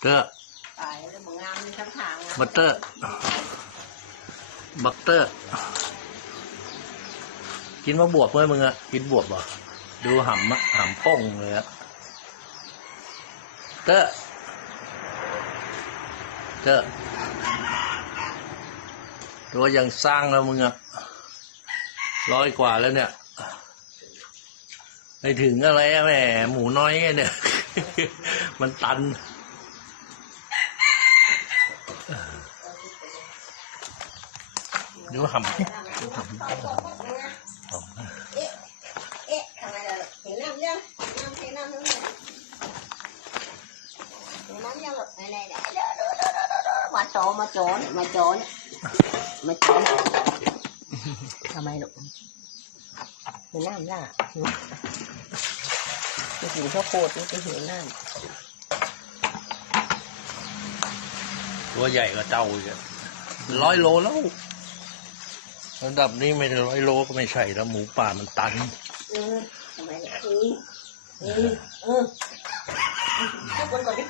เตอร์ตายแล้วมึงงามมีทั้งทางนะบัตเตอร์ บัตเตอร์ กินมะบวบเมื่อมึงอะกินบวบเหรอดูหำอะหำป้องเลยอะเตอร์เตอร์ตัวยังสร้างแล้วมึงอะร้อยกว่าแล้วเนี่ยไม่ถึงอะไรอะแหมหมูน้อยไงเนี่ย มันตัน ดูหำดูหำเอ๊ะเอ๊ะทำไมล่ะเห็นน้ำยังน้ำเทน้ำทั้งหมดเห็นน้ำยังหรอกไหนไหนไหนเด้อเด้อเด้อเด้อเด้อมาโจมาโจนมาโจนมาโจนทำไมลูกเห็นน้ำยังอะจะหิวข้าวโพดจะหิวน้ตัวใหญ่กว่าเจ้าอีกอะร้อยโลแล้ว ระดับนี้ไม่ร้อยโลก็ไม่ใช่แล้วหมูป่ามันตันเออทำไมล่ะเออเออเออทุกคนก่อนดิ